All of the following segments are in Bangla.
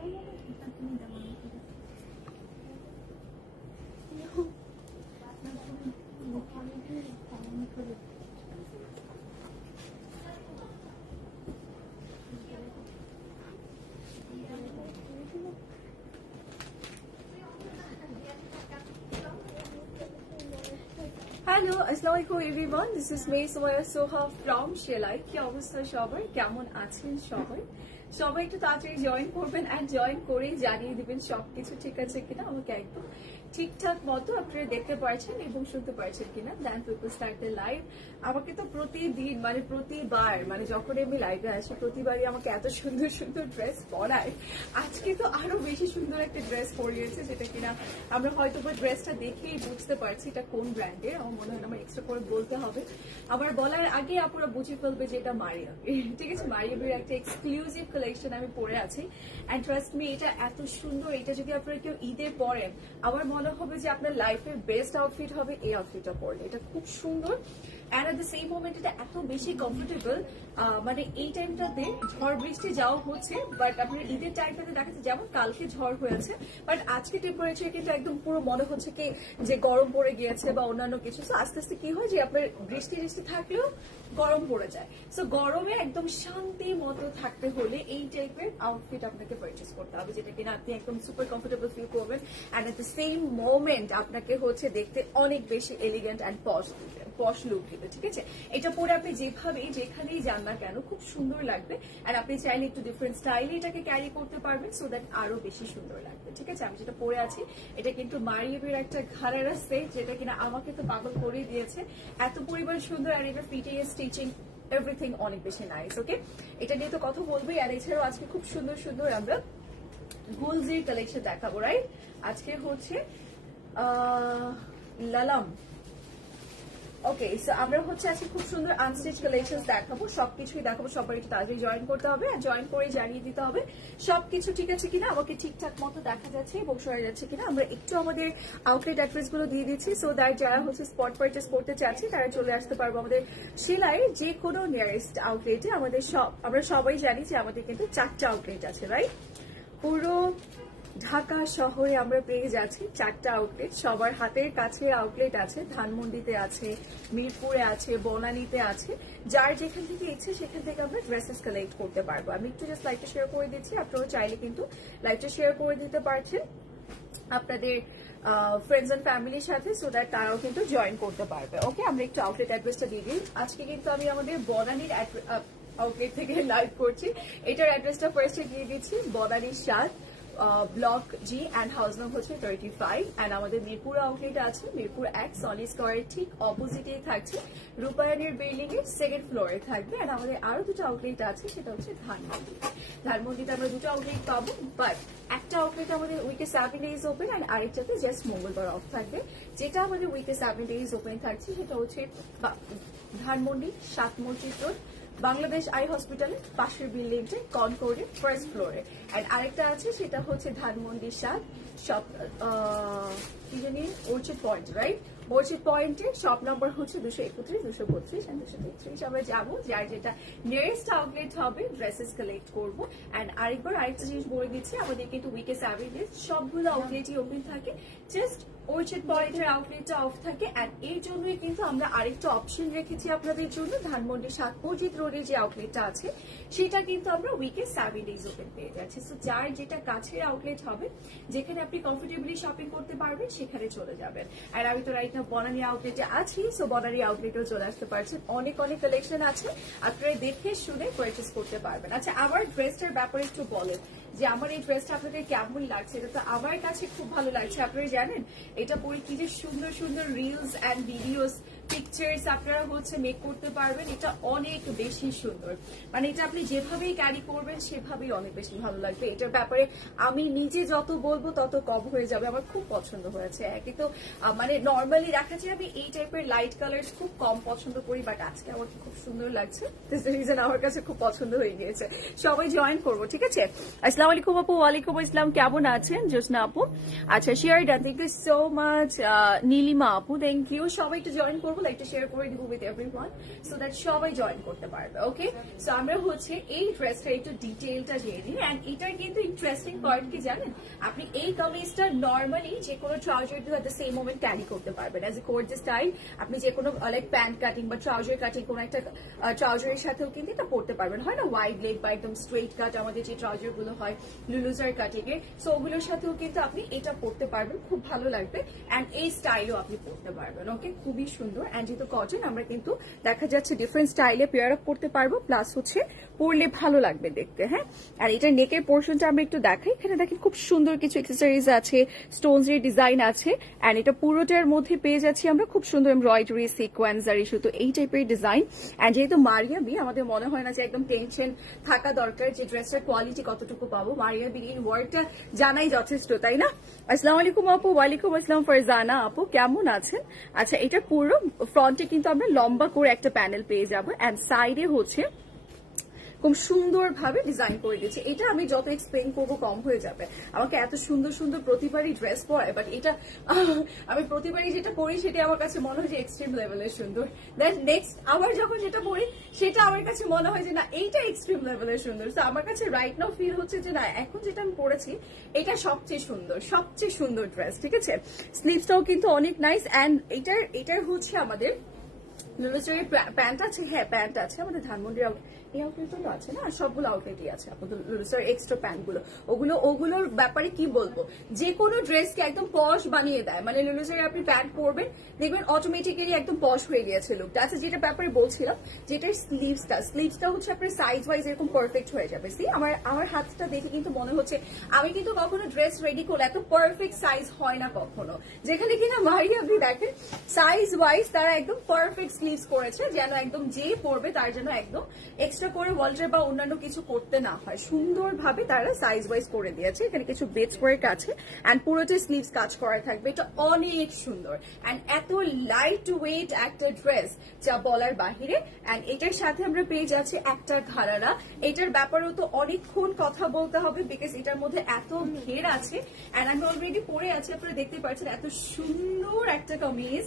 হ্যালো, আসসালামু আলাইকুম everyone, this is May Sumaiya Soha from সেলাই। কি অবস্থা সবার, কেমন আছেন সবাই? সবাই একটু তাড়াতাড়ি জয়েন করবেন আর জয়েন করেই জানিয়ে দিবেন সবকিছু ঠিক আছে কিনা, আমাকে একদম ঠিকঠাক মতো আপনারা দেখতে পারছেন এবং শুনতে পারছেন কিনা। Then people start the live. আমাকে তো প্রতিদিন মানে প্রতিবার মানে যখন আমি লাইভে আসি প্রতিবারই আমাকে এত সুন্দর সুন্দর ড্রেস পরায়। আজকে তো আরো বেশি সুন্দর একটা ড্রেস পরিয়েছে যেটা কিনা আমরা হয়তো ড্রেসটা দেখেই বুঝতে পারছি এটা কোন ব্র্যান্ডের। আমার মনে হয় আমার এক্সট্রা করে বলতে হবে, আমার বলার আগে আপনারা বুঝে ফেলবে যে এটা মারিয়া। ঠিক আছে, মারিয়ামের একটা এক্সক্লুসিভ কালেকশন আমি পরে আছি এন্ড ট্রাস্ট মি এটা এত সুন্দর। এটা যদি আপনারা কেউ ঈদে পরেন আমার মনে হবে যে আপনার লাইফের বেস্ট আউটফিট হবে এই আউটফিটটা পরলে। এটা খুব সুন্দর and at the same moment এটা এত বেশি কমফোর্টেবল। মানে এই টাইমটাতে ঝড় বৃষ্টি যাওয়া হচ্ছে, বাট আপনার ঈদের টাইমটাতে দেখা যাচ্ছে যেমন কালকে ঝড় হয়েছে বাট আজকে টেম্পারেচার কিন্তু একদম পুরো মনে হচ্ছে কি যে গরম পড়ে গিয়েছে বা অন্যান্য কিছু। সো আস্তে আস্তে কি হয় যে আপনার বৃষ্টি বৃষ্টি থাকলেও গরম পড়ে যায়। সো গরমে একদম শান্তি মতো থাকতে হলে এই টাইপের আউটফিট আপনাকে পারচেস করতে হবে যেটা কিনা আপনি একদম সুপার কমফোর্টেবল ফিল করবেন and at the same moment আপনাকে হচ্ছে দেখতে অনেক বেশি এলিগেন্ট এন্ড পশ লুক দিবে। ঠিক আছে, এটা পরে আপনি যেখানেই যান না কেন খুব সুন্দর লাগবে আর আপনি চাইলে একটু ডিফারেন্ট স্টাইলে এটাকে ক্যারি করতে পারবেন সো দ্যাট আরো বেশি সুন্দর লাগবে। ঠিক আছে, আমি যেটা পরে আছি এটা কিন্তু মারিয়ামের একটা ঘাড়েরা সেট যেটা কিনা আমাকে তো পাগল করে দিয়েছে, এত পরিমাণ সুন্দর আর এটা ফিটিং স্টিচিং এভরিথিং অনেক বেশি নাইস। ওকে, এটা নিয়ে তো কথা বলবোই আর এছাড়াও আজকে খুব সুন্দর সুন্দর আমরা গুলজির কালেকশন দেখাবো। রাইট, আজকে হচ্ছে লালাম। ওকে, সো আমরা হচ্ছে আজকে খুব সুন্দর আনস্টিচ কালেকশন দেখাবো, সবকিছুই দেখাবো। সবাই একটু তাড়াতাড়ি জয়েন করতে হবে আর জয়েন করে জানিয়ে দিতে হবে সবকিছু ঠিক আছে কিনা, আমাকে ঠিকঠাক মতো দেখা যাচ্ছে এবং শোনা যাচ্ছে কিনা। আমরা একটু আমাদের আউটলেট অ্যাড্রেস গুলো দিয়ে দিচ্ছি সো দ্যাট যারা হচ্ছে স্পট পারচেস করতে চাচ্ছে তারা চলে আসতে পারবো আমাদের সেলাই যে কোনো নিয়ারেস্ট আউটলেটে। আমাদের আমরা সবাই জানি যে আমাদের কিন্তু 4টা আউটলেট আছে। রাইট, পুরো ঢাকা শহরে আমরা পেয়ে যাচ্ছি 4টা আউটলেট, সবার হাতের কাছে আউটলেট আছে। ধানমন্ডিতে আছে, মিরপুরে আছে, বনানীতে আছে। যার যেখান থেকে ইচ্ছে সেখান থেকে আমরা ড্রেসেস কালেক্ট করতে পারবো। আমি একটু জাস্ট লাইভটা শেয়ার করে দিচ্ছি, আপনারা চাইলে কিন্তু লাইভটা শেয়ার করে দিতে পারছেন আপনাদের ফ্রেন্ডস এন্ড ফ্যামিলির সাথে সো দ্যাট তারাও কিন্তু জয়েন করতে পারবে। ওকে, আমরা একটু আউটলেট অ্যাড্রেসটা দিয়ে দিই। আজকে কিন্তু আমি আমাদের বনানীর আউটলেট থেকে লাইভ করছি। এটার অ্যাড্রেসটা ফার্স্টে দিয়ে দিচ্ছি, বনানীর 7 block G and house number হচ্ছে 35 অ্যান্ড আমাদের মিরপুর আউটলেট আছে মিরপুর 1 সলি স্কয়ারের ঠিক অপোজিটেই থাকছে, রূপায়ণের বিল্ডিং এর 2nd ফ্লোরে থাকবে। আর আমাদের আরো 2টা আউটলেট আছে, সেটা হচ্ছে ধানমন্ডিতে আমরা 2টা আউটলেট পাবো, বাট একটা আউটলেট আমাদের উইকে 7 ডেজ ওপেন অ্যান্ড আরেকটাতে জাস্ট মঙ্গলবার অফ থাকবে। যেটা আমাদের উইকে 7 ডেজ ওপেন থাকছে সেটা হচ্ছে ধানমন্ডি 7 মসজিদ রোড বাংলাদেশ আই হসপিটালের পাশের বিল্ডিংটা কনকর্ডের 1st ফ্লোরে। এন্ড আরেকটা আছে সেটা হচ্ছে ধানমন্ডি 7 শপ কি জানি অর্চিড পয়েন্ট। রাইট, অর্চিড পয়েন্টের শপ নাম্বার হচ্ছে 231, 232 এন্ড 233। আমরা যাবো যার যেটা নিয়ারেস্ট আউটলেট হবে, ড্রেসেস কালেক্ট করবো। এন্ড আরেকটা জিনিস বলে দিচ্ছি, আমাদের কিন্তু উইকে 7 ডেজ সবগুলো আউটলেটই ওপেন থাকে, জাস্ট অর্চিড পয়েন্টের আউটলেটটা অফ থাকে। এন্ড এই জন্যই কিন্তু আমরা আরেকটা অপশন রেখেছি আপনাদের জন্য, ধানমন্ডি 7 মসজিদ রোডে যে আউটলেটটা আছে সেটা কিন্তু আমরা উইকে 7 ডেজ ওপেন পেয়ে যাচ্ছি। সো যার যেটা কাছের আউটলেট হবে যেখানে আপনি কমফোর্টেবলি শপিং করতে পারবেন সেখানে চলে যাবেন। আর আমি তো রাইট না বনানী আউটলেটে আছি, সো বনানী আউটলেটেও চলে আসতে পারছেন। অনেক অনেক কালেকশন আছে, আপনারা দেখে শুনে পারচেস করতে পারবেন। আচ্ছা, আমার ড্রেসটার ব্যাপারে একটু বলেন যে আমার এই ড্রেসটা আপনাদের কেমন লাগছে। এটা তো আমার কাছে খুব ভালো লাগছে। আপনারা জানেন এটা পরে কি যে সুন্দর সুন্দর রিলস এন্ড ভিডিওস পিকচার্স আপনারা হচ্ছে মেক করতে পারবেন। এটা অনেক বেশি সুন্দর, মানে এটা আপনি যেভাবেই ক্যারি করবেন সেভাবেই অনেক বেশি ভালো লাগবে। এটার ব্যাপারে আমি নিজে যত বলবো তত কম হয়ে যাবে। আমার খুব পছন্দ হয়েছে। একই তো মানে নর্মালি দেখা যায় আমি এই টাইপের লাইট কালার খুব কম পছন্দ করি, বাট আজকে আমার খুব সুন্দর লাগছে। দিস রিজন আমার কাছে খুব পছন্দ হয়ে গিয়েছে। সবাই জয়েন করবো, ঠিক আছে? আসসালামু আলাইকুম আপু। ওয়ালাইকুম আসসালাম, কেমন আছেন জোসনা আপু? আচ্ছা, share done, thank you so much. Nilima আপু, থ্যাংক ইউ। সবাই একটু জয়েন করবো লাইক টু শেয়ার করে দিব উইথ এভরিওয়ান সো দ্যাট সবাই জয়েন করতে পারবে। ওকে, সো আমরা হচ্ছে এই ড্রেসটা একটু ডিটেইলটা জেনে নিই। এন্ড এটার কিন্তু ইন্টারেস্টিং পয়েন্ট কি জানেন, আপনি এই কামিজটা নর্মালি যে কোনো ট্রাউজার দিয়ে এট দ্য সেম মোমেন্ট ক্যারি করতে পারবেন অ্যাজ এ কোর্ট স্টাইল। আপনি যে কোনো লাইক প্যান্ট কাটিং বা ট্রাউজার কাটিং কোনো একটা ট্রাউজারের সাথেও কিন্তু এটা পরতে পারবেন, হয় না ওয়াইড লেগ বা একদম স্ট্রেট কাট আমাদের যে ট্রাউজার গুলো হয় লুলুজার কাটিং এর, সো ওগুলোর সাথেও কিন্তু আপনি এটা পরতে পারবেন, খুব ভালো লাগবে। এন্ড এই স্টাইলও আপনি পরতে পারবেন। ওকে, খুবই সুন্দর। এন্ড যেহেতু কটন আমরা কিন্তু দেখা যাচ্ছে ডিফারেন্ট স্টাইলে পেয়ার আপ করতে পারবো, প্লাস হচ্ছে পরলে ভালো লাগবে দেখতে। হ্যাঁ, আর এটা নেকের পোর্শনটা আমরা একটু দেখাই। এখানে দেখেন খুব সুন্দর কিছু অ্যাক্সেসরিজ আছে, স্টোনস এর ডিজাইন আছে। এন্ড এটা পুরোটার মধ্যে পেয়ে যাচ্ছি আমরা খুব সুন্দর এমব্রয়ডারি, সিকোয়েন্স আর ইস্যু, তো এই টাইপের ডিজাইন। এন্ড যেহেতু মারিয়া বি, আমাদের মনে হয় না যে একদম টেনশন থাকা দরকার যে ড্রেসটার কোয়ালিটি কতটুকু পাবো। মারিয়া বি এর ওয়ার্ডটা জানাই যথেষ্ট, তাই না? আসসালামু আলাইকুম আপু। ওয়ালাইকুম আসসালাম ফারজানা আপু, কেমন আছেন? আচ্ছা, এটা পুরো ফ্রন্টে কিন্তু আমরা লম্বা করে একটা প্যানেল পেয়ে যাবো। এন্ড সাইডে হচ্ছে খুব সুন্দরভাবে ডিজাইন করে দিয়েছে। এটা আমি যত এক্সপ্লেন করবো কম হয়ে যাবে। আমাকে এত সুন্দর সুন্দর প্রতিবারই ড্রেস পরায়, বাট এটা আমি প্রতিবারই যেটা পরি সেটা আমার কাছে মনে হয় যে এক্সট্রিম লেভেলের সুন্দর। দেন নেক্সট আবার যখন যেটা পরি সেটা আমার কাছে মনে হয় যে না এইটা এক্সট্রিম লেভেলের সুন্দর। তো আমার কাছে রাইট নাও ফিল হচ্ছে যে না এখন যেটা আমি পরেছি এটা সবচেয়ে সুন্দর, সবচেয়ে সুন্দর ড্রেস। ঠিক আছে, স্লিভসটাও কিন্তু অনেক নাইস। এন্ড এটার হচ্ছে আমাদের লুলুজারের প্যান্ট আছে। হ্যাঁ, প্যান্ট আছে আমাদের ধানমন্ডির এই আউটলেটগুলো আছে না, সবগুলো আউটলেটই আছে আপাতত লুলুজার এক্সট্রা প্যান্ট গুলো। ওগুলোর ব্যাপারে কি বলবো, যে কোনো ড্রেসকে একদম পশ বানিয়ে দেয়। মানে লুলুজারে আপনি প্যান্ট পরবেন দেখবেন অটোমেটিক্যালি একদম পশ হয়ে গিয়েছে লুকটা। আচ্ছা, যেটা ব্যাপারে বলছিলাম, যেটার স্লিভসটা হচ্ছে আপনার সাইজ ওয়াইজ এরকম পারফেক্ট হয়ে যাবে। সি আমার হাতটা দেখে কিন্তু মনে হচ্ছে আমি কিন্তু কখনো ড্রেস রেডি করলে এত পারফেক্ট সাইজ হয় না কখনো, যেখানে কিনা মারি আপনি দেখেন সাইজ ওয়াইজ তারা একদম পারফেক্ট স্লিভস করেছে, যেন একদম যে পরবে তার জন্য একদম এক্সট্রা করে ওয়ালটার বা অন্যান্য কিছু করতে না হয়, সুন্দরভাবে তারা সাইজ ওয়াইজ করে দিয়েছে। এখানে কিছু বেচ ওয়ার্ক আছে এন্ড পুরোটা স্লিভস কাজ করা থাকবে। এটা অনেক সুন্দর এন্ড এত লাইট ওয়েট একটা ড্রেস যা বলার বাহিরে। এন্ড এটার সাথে আমরা পেয়ে যাচ্ছি একটা ঘাড়ারা। এটার ব্যাপারেও তো অনেকক্ষণ কথা বলতে হবে বিকজ এটার মধ্যে এত ঘের আছে। এন্ড আমি অলরেডি পরে আছি, আপনারা দেখতে পাচ্ছেন এত সুন্দর একটা কামিজ।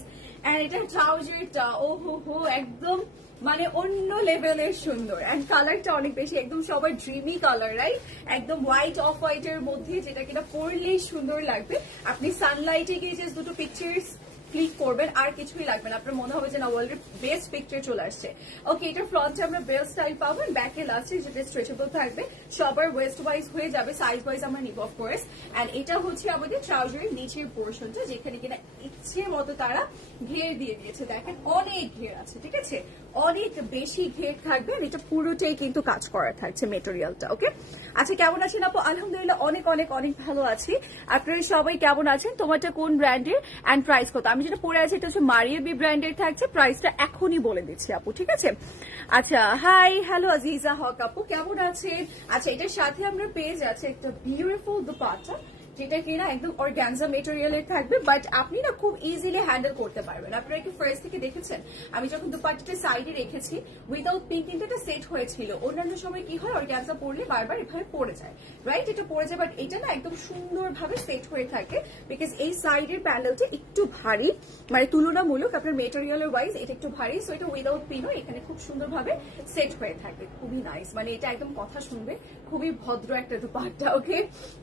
এন্ড এটার ট্রাউজারটা ও হো একদম মানে অন্য লেভেলের সুন্দর। এন্ড কালারটা অনেক বেশি একদম সবার ড্রিমি কালার, রাইট? একদম হোয়াইট অফ হোয়াইট এর মধ্যে, যেটা কিনা পরলেই সুন্দর লাগবে। আপনি সানলাইটে গিয়ে যে দুটো পিকচার্স ক্লিক করবেন, আর কিছুই লাগবে না, আপনার মনে হবে যে না ওয়ার্ল্ডের বেস্ট পিকচার চলে আসছে। ওকে, এটা ফ্রন্টে আমরা বেল স্টাইল পাবেন, ব্যাকে লাস্টে যেটা স্ট্রেচেবল থাকবে, সবার ওয়েস্ট ওয়াইজ হয়ে যাবে, সাইজ ওয়াইজ আমরা নিব অফ কোর্স। এন্ড এটা হচ্ছে আমাদের ট্রাউজারের নিচের পোর্শনটা, যেখানে কিনা ইচ্ছে মতো তারা ঘের দিয়ে দিয়েছে। দেখেন অনেক ঘের আছে, ঠিক আছে, অনেক বেশি ঘের থাকবে। এটা পুরোটাই কিন্তু কাজ করা থাকছে মেটেরিয়ালটা। ওকে, আচ্ছা কেমন আছেন আপু? আলহামদুলিল্লাহ অনেক অনেক অনেক ভালো আছি। আপনারা সবাই কেমন আছেন? তোমারটা কোন ব্র্যান্ডের এন্ড প্রাইস কত? আমি যেটা পরে আছি এটা হচ্ছে মারিয়া বি ব্র্যান্ডের থাকছে, প্রাইসটা এখনই বলে দিচ্ছি আপু, ঠিক আছে? আচ্ছা, হাই হ্যালো আজিজা হক আপু, কেমন আছেন? আচ্ছা, এটার সাথে আমরা পেয়ে যাচ্ছি একটা বিউটিফুল দুপাট্টা, যেটা কিনা একদম অর্গানজা মেটেরিয়ালের থাকবে, বাট আপনি না খুব ইজিলি হ্যান্ডেল করতে পারবেন। আপনারা কি ফার্স্ট থেকে দেখেছেন আমি যখন দুপাট্টাটা সাইডে রেখেছি উইদাউট পিন কিন্তু এটা সেট হয়েছিল। অন্যান্য সময় কি হয় অর্গানজা পরলে বারবার এভাবে পড়ে যায়, রাইট? এটা পড়ে যায়, বাট এটা না একদম সুন্দরভাবে সেট হয়ে থাকে বিকজ এই সাইডের প্যানেলটা একটু ভারী, মানে তুলনামূলক আপনার মেটেরিয়ালের ওয়াইজ এটা একটু ভারী। সো এটা উইদাউট পিনও এখানে খুব সুন্দরভাবে সেট হয়ে থাকে, খুবই নাইস। মানে এটা একদম কথা শুনবে, খুবই ভদ্র একটা দুপাট্টা। ওকে,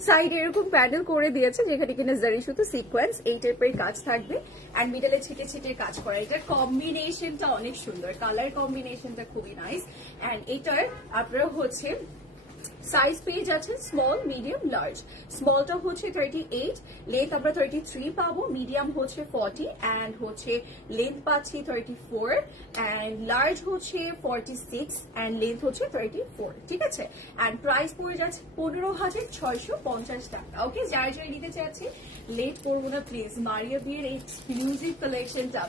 সাইডে এরকম প্যানেল করে দিয়েছে যেখানে কিনা জারি শুধু সিকোয়েন্স এই টাইপের কাজ থাকবে এন্ড মিডলে ছিটে ছিটে কাজ করা। এটার কম্বিনেশনটা অনেক সুন্দর, কালার কম্বিনেশনটা খুবই নাইস। এন্ড এটার আপনারা হচ্ছে সাইজ পেয়ে যাচ্ছেন স্মল, মিডিয়াম, লার্জ। স্মলটা হচ্ছে 38, লেন্থ আমরা 33 পাবো, মিডিয়াম হচ্ছে 40 এন্ড হচ্ছে লেন্থ পাচ্ছি 34 এন্ড লার্জ হচ্ছে 46 এন্ড লেন্থ হচ্ছে 34, ঠিক আছে? এন্ড প্রাইস পড়ে যাচ্ছে 15,650 টাকা। ওকে, যারা যারা নিতে চাচ্ছি লেট করবো না প্লিজ, মারিয়া বিয়ের এই এক্সক্লুসিভ কালেকশনটা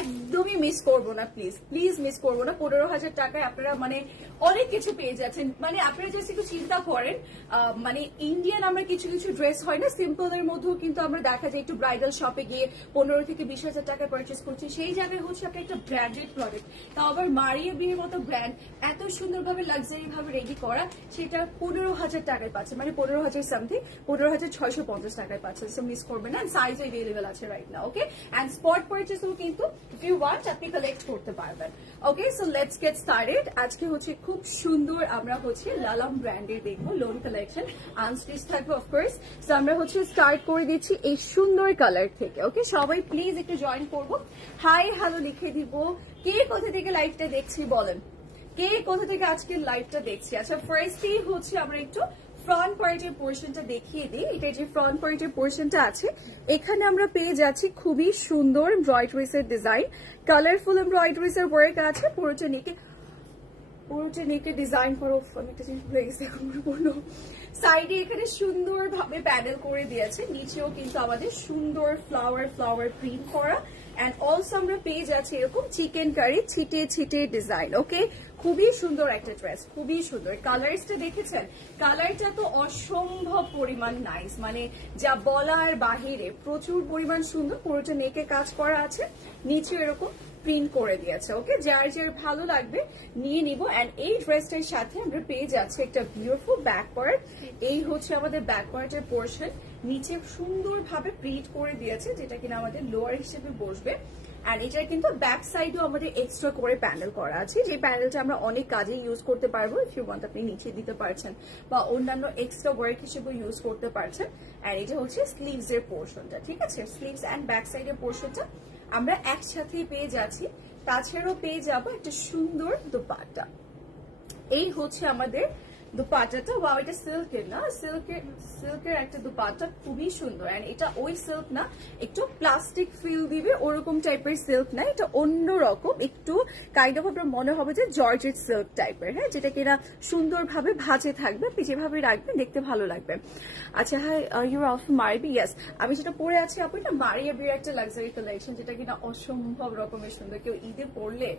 একদমই মিস করবো না, প্লিজ প্লিজ মিস করবো না। 15,000 টাকায় আপনারা মানে অনেক কিছু পেয়ে যাচ্ছেন। মানে আপনারা যদি একটু চিন্তা করেন, মানে ইন্ডিয়ান আমরা কিছু কিছু ড্রেস হয় না সিম্পল এর মধ্যেও কিন্তু আমরা দেখা যায় একটু ব্রাইডাল শপে গিয়ে 15 থেকে 20,000 টাকা পারচেস করছি, সেই জায়গায় হচ্ছে আপনার একটা ব্র্যান্ডেড প্রোডাক্ট, তাও আবার মারিয়া বিয়ের মতো ব্র্যান্ড এত সুন্দরভাবে লাক্সারি ভাবে রেডি করা, সেটা 15,000 টাকায় পাচ্ছে, মানে 15,000 সামথিং, 15,650 টাকায় পাচ্ছে। সো মিস করবেন না, সাইজ এভেলেবেল আছে রাইট না। ওকে, এন্ড স্পট পারচেসও কিন্তু ইফ ইউ ওয়ান্ট আপনি কালেক্ট করতে পারবেন। ওকে, সো লেটস গেট স্টার্টেড। আজকে হচ্ছে খুব সুন্দর আমরা হচ্ছে লালাম ব্র্যান্ডের দেখবো লোন কালেকশন, আনস্টিচ থাকবে অফকোর্স। সো আমরা হচ্ছে স্টার্ট করে দিচ্ছি এই সুন্দর কালার থেকে। ওকে, সবাই প্লিজ একটু জয়েন করবো, হাই হ্যালো লিখে দিব। কে কোথা থেকে লাইভটা দেখছি বলেন, কে কোথা থেকে আজকের লাইভটা দেখছি। আচ্ছা, ফার্স্টলি হচ্ছে আমরা একটু ফ্রন্ট পার্টের পোর্শনটা দেখিয়ে দিই। এটা যে ফ্রন্ট পার্টের পোর্শনটা আছে, এখানে আমরা পেয়ে যাচ্ছি খুবই সুন্দর এমব্রয়ডারিজ এর ডিজাইন, কালারফুল এমব্রয়ডারিজ এর ওয়ার্ক আছে পুরোটা নেকে ডিজাইন করো। আমি একটা জিনিস ভুলে গেছি এখন বললো। সাইডে এখানে সুন্দর ভাবে প্যানেল করে দিয়েছে, নিচেও কিন্তু আমাদের সুন্দর ফ্লাওয়ার প্রিন্ট করা, এন্ড অলসো আমরা পেয়ে যাচ্ছি এরকম চিকেন কারি ছিটে ছিটে ডিজাইন। ওকে, খুবই সুন্দর একটা ড্রেস, খুবই সুন্দর। কালারসটা দেখেছেন, কালারটা তো অসম্ভব পরিমাণ নাইস, মানে যা বলার বাহিরে, প্রচুর পরিমাণ সুন্দর। পুরোটা নেকে কাজ করা আছে, নিচে এরকম প্রিন্ট করে দিয়েছে। ওকে, যার যার ভালো লাগবে নিয়ে নিব। এন্ড এই ড্রেসটার সাথে আমরা পেয়ে যাচ্ছি একটা বিউটিফুল ব্যাক পার্ট। এই হচ্ছে আমাদের ব্যাক পার্টের পোর্শন, নিচে সুন্দরভাবে প্রিন্ট করে দিয়েছে, যেটা কিনা আমাদের লোয়ার হিসেবে বসবে। আর এটার কিন্তু ব্যাক সাইডেও আমাদের এক্সট্রা করে প্যানেল করা আছে, যে প্যানেলটা আমরা অনেক কাজে ইউজ করতে পারবো। ইফ ইউ ওয়ান্ট আপনি নিচে দিতে পারছেন বা অন্যান্য এক্সট্রা ওয়ার্ক হিসেবে ইউজ করতে পারছেন। আর এটা হচ্ছে স্লিভস এর পোর্শনটা, ঠিক আছে, স্লিভস এন্ড ব্যাক সাইডের পোর্শনটা আমরা একসাথেই পেয়ে যাচ্ছি। তাছাড়াও পেয়ে যাবো একটা সুন্দর দুপাট্টা। এই হচ্ছে আমাদের দুপাট্টাটা। ওয়াও, এটা সিল্কের না, সিল্কের একটা দুপাট্টা, খুবই সুন্দর। এন্ড এটা ওই সিল্ক না, একটু প্লাস্টিক ফিল দিবে ওরকম টাইপের সিল্ক না, এটা অন্যরকম, একটু কাইন্ড অফ আপনার মনে হবে যে জর্জেট সিল্ক টাইপের। হ্যাঁ, যেটা কিনা সুন্দরভাবে ভাঁজে থাকবে, আপনি যেভাবে রাখবেন দেখতে ভালো লাগবে। আচ্ছা, হাই ইউ অফ মারিবি? ইয়েস, আমি যেটা পরে আছি আপু, এটা মারিয়া বিয়ের একটা লাক্সারি কালেকশন, যেটা কিনা অসম্ভব রকমের সুন্দর। কেউ ঈদে পরলে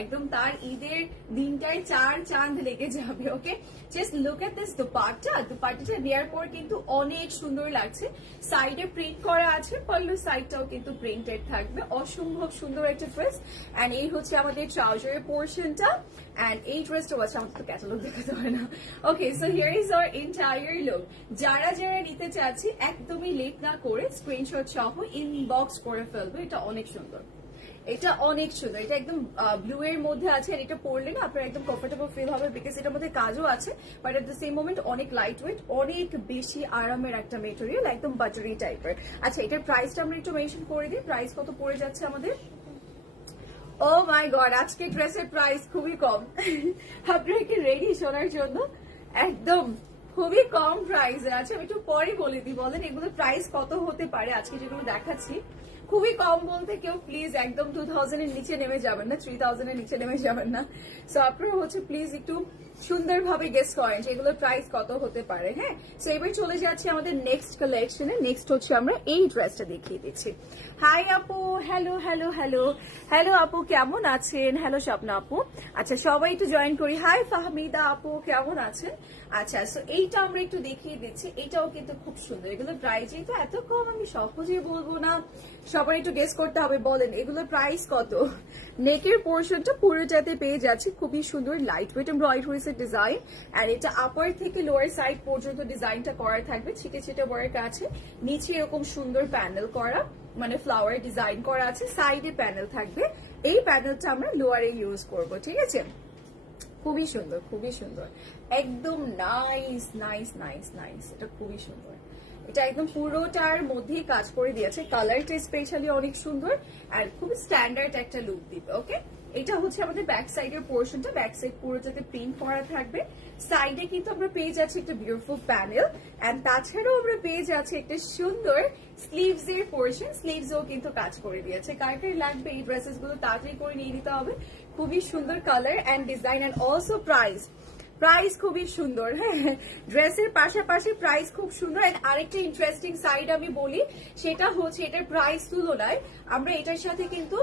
একদম তার ঈদের দিনটায় চার চাঁদ লেগে যাবে। Okay, just look at this dupatta. দুপাট্টাটা নেওয়ার পর কিন্তু অনেক সুন্দর লাগছে। সাইডে প্রিন্ট করা আছে, পাল্লু সাইডটাও কিন্তু প্রিন্টেড থাকবে। অসম্ভব সুন্দর একটা ড্রেস। এন্ড এই হচ্ছে আমাদের ট্রাউজারের পোর্শনটা। এন্ড এই ড্রেসটা আছে, আমাদের তো ক্যাটালগ দেখাতে হয় না। Okay, so here is our entire look. যারা যারা নিতে চাচ্ছি একদমই লেট না করে স্ক্রিনশট সহ ইনবক্স করে ফেলবো। এটা অনেক সুন্দর, এটা অনেক সুন্দর। এটা একদম ব্লু এর মধ্যে আছে, আর এটা পরলে না আপনার একদম কমফোর্টেবল ফিল হবে, বিকজ এটার মধ্যে কাজও আছে, but at the same moment অনেক লাইট ওয়েট, অনেক বেশি আরামের একটা মেটেরিয়াল, একদম বাটারি টাইপের। আচ্ছা, এটার প্রাইসটা আমরা একটু মেনশন করে দিই। প্রাইস কত পড়ে যাচ্ছে আমাদের? ও মাই গড, আজকে ড্রেসের প্রাইস খুবই কম। আপনারা কি রেডি শোনার জন্য? একদম খুবই কম প্রাইসে আছে। আমি একটু পরে বলে দিই, বলেন এগুলো প্রাইস কত হতে পারে আজকে যেগুলো দেখাচ্ছি। খুবই কম বলতে কেউ প্লিজ একদম 2000 এর নিচে নেমে যাবেন না, 3000 এর নিচে নেমে যাবেন না। সো আপনারা হচ্ছে প্লিজ একটু সুন্দরভাবে গেস করেন যে এগুলোর প্রাইস কত হতে পারে। হ্যাঁ, সো এবার চলে যাচ্ছি আমাদের নেক্সট কালেকশনে। নেক্সট হচ্ছে আমরা এই ড্রেসটা দেখিয়ে দিচ্ছি। হাই আপু, হ্যালো হ্যালো হ্যালো হ্যালো আপু, কেমন আছেন? হ্যালো স্বপ্না আপু। আচ্ছা, সবাই একটু জয়েন করি। হাই ফাহমিদা আপু, কেমন আছেন? আচ্ছা, সো এইটা আমরা একটু দেখিয়ে দিচ্ছি। এটাও কিন্তু খুব সুন্দর। এগুলোর প্রাইস যেহেতু এত কম, আমি সহজেই বলবো না, সবাই একটু গেস করতে হবে। বলেন এগুলোর প্রাইস কত? নেকের পোর্শনটা পুরোটাতে পেয়ে যাচ্ছি খুবই সুন্দর লাইট ওয়েট এমব্রয়ডারিজ এর ডিজাইন। আর এটা আপার থেকে লোয়ার সাইড পর্যন্ত ডিজাইনটা করা থাকবে, ছিটে ছিটে ওয়ার্ক আছে, নিচে এরকম সুন্দর প্যানেল করা, মানে ফ্লাওয়ার ডিজাইন করা আছে, সাইডে প্যানেল থাকবে। এই প্যানেলটা আমরা লোয়ারে ইউজ করব, ঠিক আছে। খুবই সুন্দর, খুবই সুন্দর, একদম নাইস নাইস নাইস নাইস। এটা খুবই সুন্দর, এটা একদম পুরোটার মধ্যেই কাজ করে দিয়েছে। কালারটা স্পেশালি অনেক সুন্দর আর খুব স্ট্যান্ডার্ড একটা লুক দিবে। ওকে, এটা হচ্ছে আমাদের ব্যাক সাইডের পোর্শনটা। ব্যাক সাইড পুরোটাতে প্রিন্ট করা থাকবে। সাইডে কিন্তু আমরা পেয়ে যাচ্ছি একটা বিউটিফুল প্যানেল, এন্ড তাছাড়াও আমরা পেয়ে যাচ্ছি একটা সুন্দর স্লিভস এর পোর্শন। স্লিভসও কিন্তু কাজ করে দিয়েছে। কার লাগবে এই ড্রেসেস গুলো তাড়াতাড়ি করে নিয়ে নিতে হবে। খুবই সুন্দর colour and design, and also price খুবই সুন্দর। হ্যাঁ, ড্রেসের পাশাপাশি প্রাইস খুব সুন্দর। এন্ড আরেকটা ইন্টারেস্টিং সাইড আমি বলি, সেটা হচ্ছে এটার প্রাইস তুলনায় আমরা এটার সাথে কিন্তু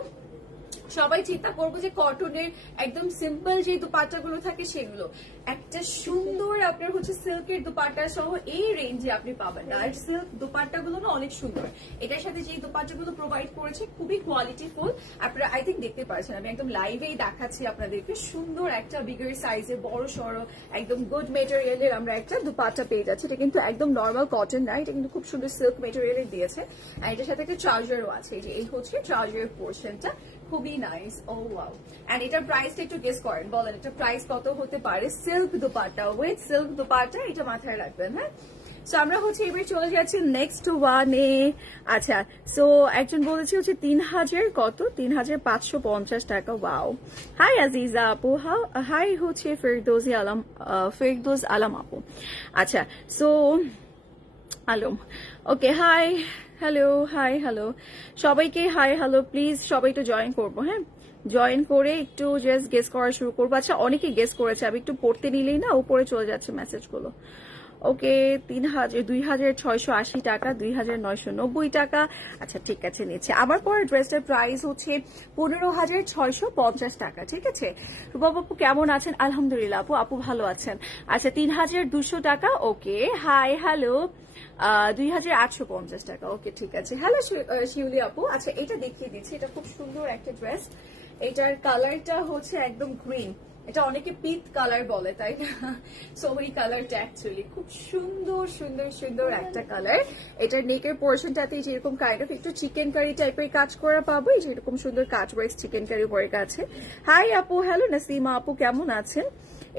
সবাই চিন্তা করবো যে কটনের একদম সিম্পল যে দুপাট্টাগুলো থাকে সেগুলো, একটা সুন্দর আপনার হচ্ছে সিল্কের দুপাট্টা সহ এই রেঞ্জে আপনি পাবেন। আর সিল্ক দুপাট্টাগুলো না অনেক সুন্দর। এটার সাথে যে দুপাট্টাগুলো প্রোভাইড করেছে খুবই কোয়ালিটিফুল। আপনারা আই থিঙ্ক দেখতে পাচ্ছেন, আমি একদম লাইভেই দেখাচ্ছি আপনাদেরকে। সুন্দর একটা বিগার সাইজে বড় সড়ো একদম গুড মেটেরিয়ালের আমরা একটা দুপাট্টা পেয়ে যাচ্ছি। এটা কিন্তু একদম নর্মাল কটন না, এটা কিন্তু খুব সুন্দর সিল্ক মেটেরিয়ালের দিয়েছে। আর এটার সাথে একটা ট্রাউজারও আছে। এই হচ্ছে ট্রাউজারের পোর্শনটা, খুবই নাইস। O wow. এন্ড এটার প্রাইসটা একটু গেস করেন, বলেন এটা প্রাইস কত হতে পারে? Silk dupatta, with silk dupatta, এটা মাথায় রাখবেন। হ্যাঁ, সো আমরা হচ্ছে এবার চলে যাচ্ছি নেক্সট ওয়ানে। আচ্ছা, সো একজন বলেছে হচ্ছে 3000 কত, 3550 টাকা। ওয়াও, হাই আজিজা আপু, হাই হচ্ছে ফেরদৌস আলম আপু। আচ্ছা, সো আলম, ওকে, হাই হ্যালো, হাই হ্যালো সবাইকে, হাই হ্যালো, প্লিজ সবাই একটু জয়েন করবো। হ্যাঁ, জয়েন করে একটু জাস্ট গেস করা শুরু করবো। আচ্ছা, অনেকে গেস করেছে, আমি একটু পড়তে নিলেই না উপরে চলে যাচ্ছে মেসেজগুলো। ওকে, 2680 টাকা, 2990 টাকা। আচ্ছা, ঠিক আছে, নিচ্ছে। আমার পরে ড্রেসটার প্রাইস হচ্ছে 15650 টাকা। ঠিক আছে, রুবাব আপু কেমন আছেন? আলহামদুলিল্লাহ আপু, আপু ভালো আছেন। আচ্ছা, 3200 টাকা। ওকে, হাই হ্যালো, 2850 টাকা। ওকে, ঠিক আছে। হ্যালো শিউলি আপু। আচ্ছা, এটা দেখিয়ে দিচ্ছি, এটা খুব সুন্দর একটা ড্রেস। এটার কালারটা হচ্ছে একদম গ্রিন, এটা অনেকে পিট কালার বলে, তাই না? সো ওই কালারটা অ্যাকচুয়ালি খুব সুন্দর সুন্দর সুন্দর একটা কালার। এটার নেকের পোর্শনটাতে যেরকম কাইন্ড অফ একটু চিকেন কারি টাইপের কাজ করা পাবো, এই যেরকম সুন্দর কাজ ওয়ার্ক চিকেন কারি ওয়ার্ক আছে। হাই আপু, হ্যালো নাসিমা আপু, কেমন আছেন?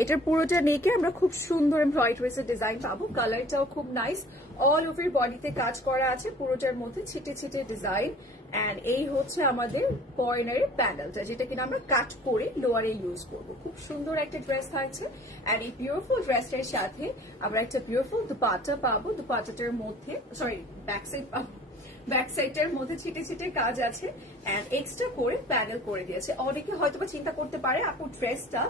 এটার পুরোটা নেকে আমরা খুব সুন্দর এমব্রয়ডারিজের ডিজাইন পাবো, কালারটাও খুব নাইস, অল ওভার বডিতে কাজ করা আছে, পুরোটার মধ্যে ছিটে ছিটে ডিজাইন। এন্ড এই হচ্ছে আমাদের কর্নারের প্যানেলটা, যেটা কিনা আমরা কাট করে লোয়ারে ইউজ করব। খুব সুন্দর একটা ড্রেস থাকছে। এন্ড এই বিউটিফুল ড্রেসটার সাথে আমরা একটা বিউটিফুল দুপাট্টা পাবো, দুপাট্টাটার মধ্যে ব্যাক সাইড পাবো, ব্যাক সাইডের মধ্যে ছিটে ছিটে কাজ আছে এন্ড এক্সট্রা করে প্যানেল করে দিয়েছে। অনেকে হয়তোবা চিন্তা করতে পারে আপু ড্রেসটা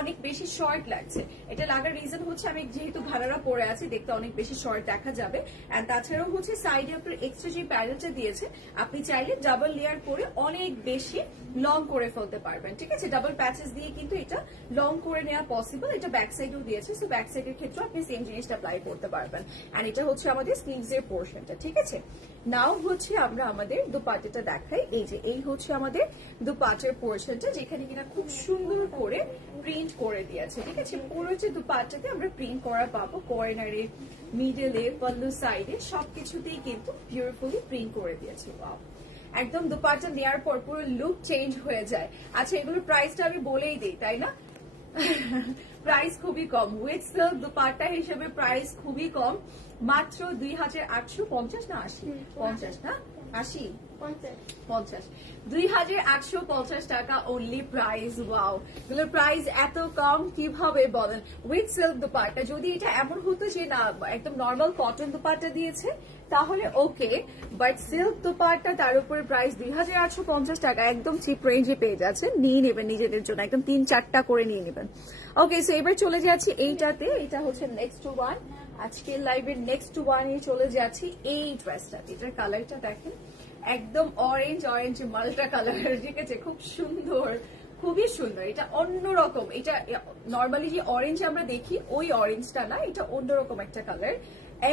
অনেক বেশি শর্ট লাগছে। এটা লাগার রিজন হচ্ছে আমি যেহেতু ঘাড়ারা পরে আছি, দেখতে অনেক বেশি শর্ট দেখা যাবে। এন্ড তাছাড়াও হচ্ছে সাইডে আপনার এক্সট্রা যে প্যানেলটা দিয়েছে, আপনি চাইলে ডাবল লেয়ার করে অনেক বেশি লং করে ফেলতে পারবেন। ঠিক আছে, ডাবল প্যাচেস দিয়ে কিন্তু এটা লং করে নেওয়া পসিবল। এটা ব্যাক সাইডেও দিয়েছে, সো ব্যাক সাইডের ক্ষেত্রে আপনি সেম জিনিসটা অ্যাপ্লাই করতে পারবেন। এন্ড এটা হচ্ছে আমাদের স্লিভস এর পোর্শনটা। ঠিক আছে, নাও হচ্ছে আমরা আমাদের দুপাট্টাটা দেখাই। এই হচ্ছে আমাদের দুপাট্টার পোর্শনটা, যেখানে কিনা খুব সুন্দর করে প্রিন্ট করে দিয়েছে। ঠিক আছে, পুরো যে দুপাট্টাতে আমরা প্রিন্ট করা পাবো, কর্নারে, মিডলে, পল্লু সাইডে সবকিছুতেই কিন্তু বিউটিফুলি প্রিন্ট করে দিয়েছে। ওয়াও, একদম দুপাট্টা নেওয়ার পর পুরো লুক চেঞ্জ হয়ে যায়। আচ্ছা, এগুলোর প্রাইসটা আমি বলেই দিই, তাই না? প্রাইস খুবই কম, উইথ সিল্ক দুপাট্টা হিসেবে প্রাইস খুবই কম, মাত্র 2850 না 80, 50 না 80, 50, 2850 টাকা অনলি প্রাইস। ওয়াও, এগুলোর প্রাইস এত কম কিভাবে বলেন? With silk dupatta. যদি এটা এমন হতো যে না একদম নর্মাল কটন দুপাট্টা দিয়েছে তাহলে ওকে, বাট সিল্ক দুপাট্টা, তার উপরে প্রাইস 2850 টাকা, একদম চিপ রেঞ্জে পেয়ে যাচ্ছে। নিয়ে নেবেন নিজেদের জন্য, একদম 3-4টা করে নিয়ে নেবেন। ওকে, সো এবার চলে যাচ্ছি এইটাতে। এটা হচ্ছে নেক্সট ওয়ান, আজকের লাইভের নেক্সট ওয়ানে চলে যাচ্ছি এই ড্রেসটাতে। এটার কালারটা দেখেন, একদম অরেঞ্জ মাল্টা কালার। ঠিক আছে, খুব সুন্দর, খুবই সুন্দর। এটা অন্যরকম, এটা নর্মালি যে অরেঞ্জ আমরা দেখি ওই অরেঞ্জটা না, এটা অন্যরকম একটা কালার,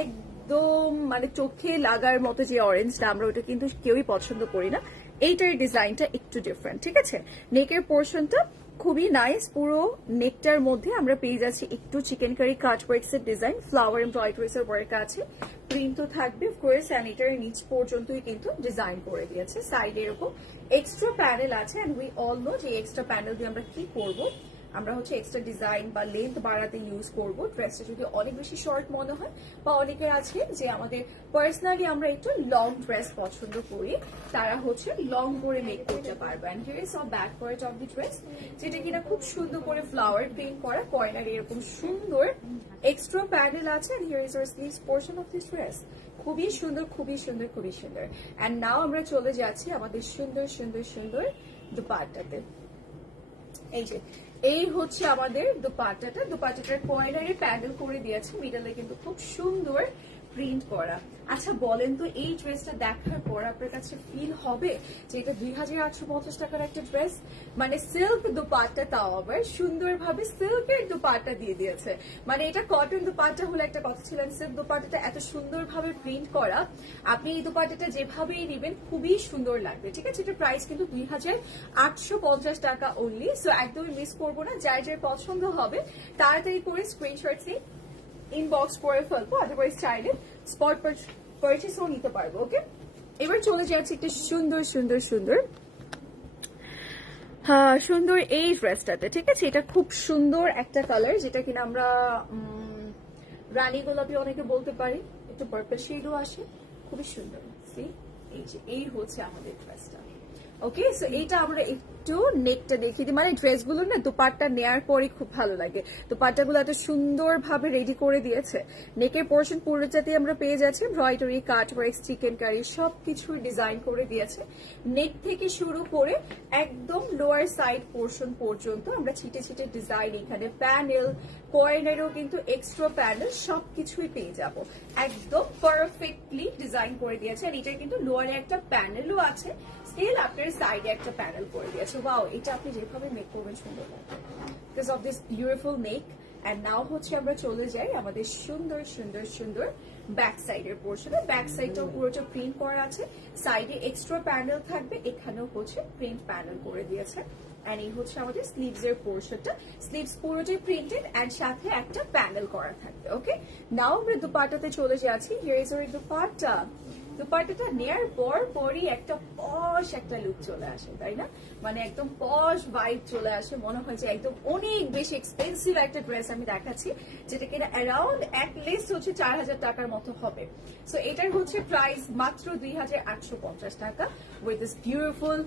একদম মানে চোখে লাগার মতো যে অরেঞ্জটা, আমরা ওটা কিন্তু কেউই পছন্দ করি না। এইটার ডিজাইনটা একটু ডিফারেন্ট। ঠিক আছে, নেকের পোর্শনটা খুবই নাইস, পুরো নেকটার মধ্যে আমরা পেয়ে যাচ্ছি একটু চিকেন কারি কাট ওয়ার্কস এর ডিজাইন, ফ্লাওয়ার এমব্রয়ডারিজ এর ওয়ার্ক আছে, প্রিন্ট তো থাকবে অফকোর্স। স্যানিটার নিচ পর্যন্তই কিন্তু ডিজাইন করে দিয়েছে। সাইডে এরকম এক্সট্রা প্যানেল আছে, এন্ড উই অল নো যে এক্সট্রা প্যানেল দিয়ে আমরা কি করবো, আমরা হচ্ছে এক্সট্রা ডিজাইন বা লেন্থ বাড়াতে ইউজ করব। ড্রেসটা যদি অনেক বেশি শর্ট মনে হয়, বা অনেকের আছে যে আমাদের পার্সোনালি আমরা একটু লং ড্রেস পছন্দ করি, তারা হচ্ছে লং করে মেক করতে পারবেন। Here is a back part of the dress, যেটা কিনা খুব সুন্দর করে ফ্লাওয়ার প্রিন্ট করা, কর্নারে এরকম সুন্দর এক্সট্রা প্যানেল আছে। And here is our sleeves portion of this dress. খুবই সুন্দর, খুবই সুন্দর, খুবই সুন্দর। এন্ড নাও আমরা চলে যাচ্ছি আমাদের সুন্দর সুন্দর সুন্দর দুপাট্টাতে। এই হচ্ছে আমাদের দুপাট্টাটা। দুপাট্টাটার কর্নারে প্যানেল করে দিয়েছে, মিডলে কিন্তু খুব সুন্দর প্রিন্ট করা। আচ্ছা বলেন তো, এই ড্রেসটা দেখার পর আপনার কাছে ফিল হবে যে এটা 2850 টাকার একটা ড্রেস? মানে সিল্ক দুপাট্টা, তাও আবার সুন্দরভাবে সিল্কের দুপাট্টা দিয়ে দিয়েছে। মানে এটা কটন দুপাট্টা হলে একটা কথা ছিল, সিল্ক দুপাট্টাটা এত সুন্দরভাবে প্রিন্ট করা, আপনি এই দুপাট্টাটা যেভাবেই নেবেন খুবই সুন্দর লাগবে। ঠিক আছে, এটা প্রাইস কিন্তু 2850 টাকা অনলি। সো একদমই মিস করবো না, যার যার পছন্দ হবে তাড়াতাড়ি করে স্ক্রিনশট নিয়ে ইনবক্স করে ফেলবো, আদারওয়াইজ চাইলে স্পট পারচেসও নিতে পারবো। ওকে, এবার চলে যাচ্ছে একটা সুন্দর সুন্দর সুন্দর হ্যাঁ সুন্দর এই ড্রেসটাতে, ঠিক আছে? এটা খুব সুন্দর একটা কালার, যেটা কিনা আমরা রানী গোলাপি অনেকে বলতে পারি, একটু পার্পল শেডও আসে, খুবই সুন্দর। সি এই যে এই হচ্ছে আমাদের ড্রেসটা। ওকে, সো এইটা আমরা একটু নেকটা দেখিয়ে দিই। মানে ড্রেসগুলো না দুপাট্টা নেয়ার পরে খুব ভালো লাগে। দুপাট্টাগুলো এত সুন্দরভাবে রেডি করে দিয়েছে। নেকের পোর্শন পুরোটাতে আমরা পেয়ে যাচ্ছি embroidery, cut work, chikankari সবকিছু ডিজাইন করে দিয়েছে। নেক থেকে শুরু করে একদম লোয়ার সাইড পোর্শন পর্যন্ত আমরা ছিটে ছিটে ডিজাইন, এখানে প্যানেল, কর্নারও কিন্তু এক্সট্রা প্যানেল সবকিছুই পেয়ে যাব। একদম পারফেক্টলি ডিজাইন করে দিয়েছে। আর এটা কিন্তু লোয়ারে একটা প্যানেলও আছে, স্টিল আপনার সাইডে একটা প্যানেল করে দিয়েছে। ওয়াও, এটা আপনি যেভাবে মেক করবেন সুন্দর লাগবে because of this beautiful neck. And now হচ্ছে আমরা চলে যাই আমাদের সুন্দর সুন্দর সুন্দর ব্যাক সাইডের পোর্শনে। ব্যাক সাইডটাও পুরোটা প্রিন্ট করা আছে, সাইডে এক্সট্রা প্যানেল থাকবে, এখানেও হচ্ছে প্রিন্ট প্যানেল করে দিয়েছে। এন্ড এই হচ্ছে আমাদের স্লিভস এর পোর্শনটা, স্লিভস পুরোটাই প্রিন্টেড এন্ড সাথে একটা প্যানেল করা থাকবে। ওকে, নাও আমরা দুপাট্টাতে চলে যাচ্ছি। Here is our dupatta. দুপাট্টাটা নেয়ার পরই একটা পশ একটা লুক চলে আসে, তাই না? মানে একদম পশ ভাইব চলে আসে, মনে হয় যে একদম অনেক বেশি এক্সপেন্সিভ একটা ড্রেস আমি দেখাচ্ছি, যেটা কিনা অ্যারাউন্ড অ্যাটলিস্ট হচ্ছে 4000 টাকার মতো হবে। সো এটার হচ্ছে প্রাইস মাত্র 2850 টাকা with this beautiful